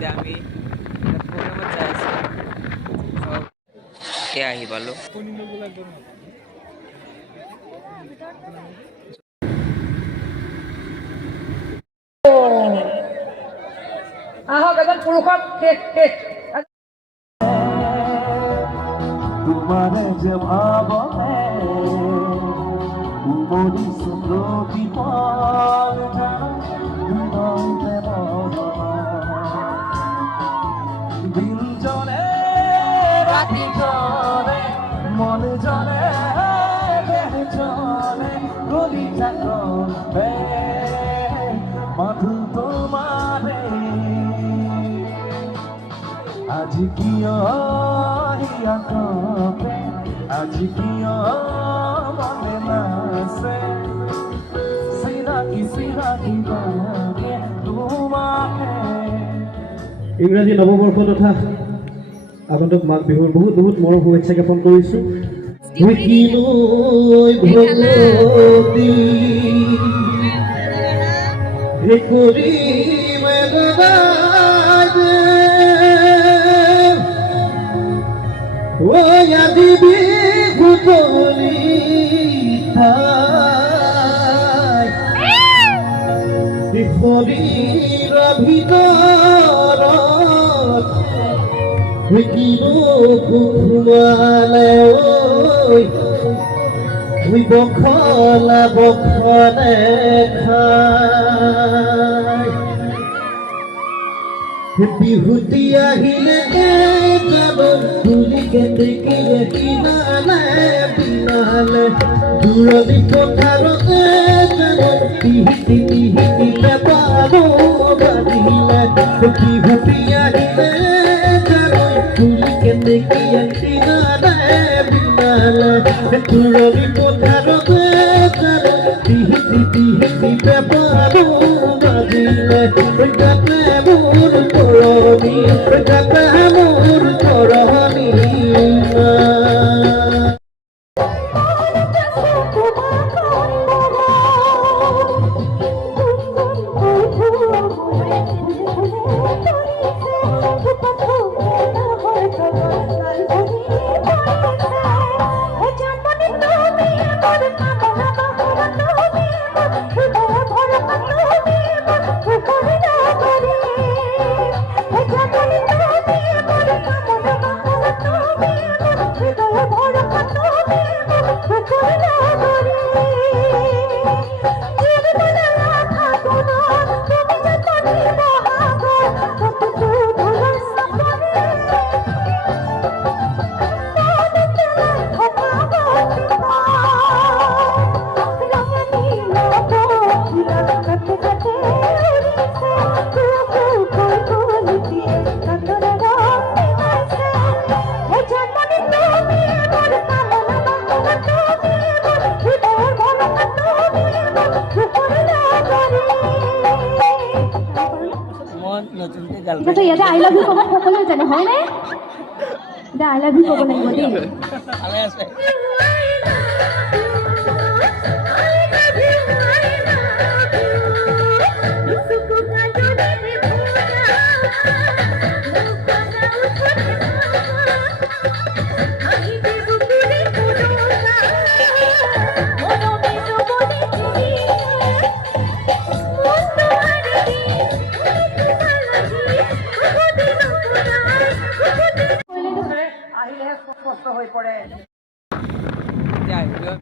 এতিয়া আমি প্ৰগ্ৰামত যাই আছোঁ এয়া আহি পালোঁ আহক এজন পুৰুষক तुम्हारे जब भावने उमरी सुंदरी पाल दिल जले राति जले मन जले देह जले गली जागले मधु तुम्हारे आज किया आज किया मने नासे सीधा की बागे तुम्हारे ইংৰাজী নৱবৰ্ষ তথা আগন্তুক মাঘ বিহুৰ বহুত বহুত মৰম শুভেচ্ছা জ্ঞাপন কৰিছোঁ বখলা বখনে খাই বিহুতি আহিলে তুলি কেতেকিলে বিনালে বিনালে দূৰদি পথাৰতে তিহিতি তিহিতিলে পালো বাজিলে বিহুতি আহিলে তুলি কেতেকিলে বিনালে বিনালে দূৰদি পথাৰতে তিহিতি তিহিতিলে পালো বাজিলে গাতে মোৰ তৰণি গাতে মোৰ তৰণি ইয়াতে আই লাভ ইউ ক'ব সকলোৱে জানে হয়নে এতিয়া আই লাভ ইউ ক'ব লাগিব দেই ভালে আছে আহিলেহে স্পষ্ট হৈ পৰে এতিয়া আহিলোঁ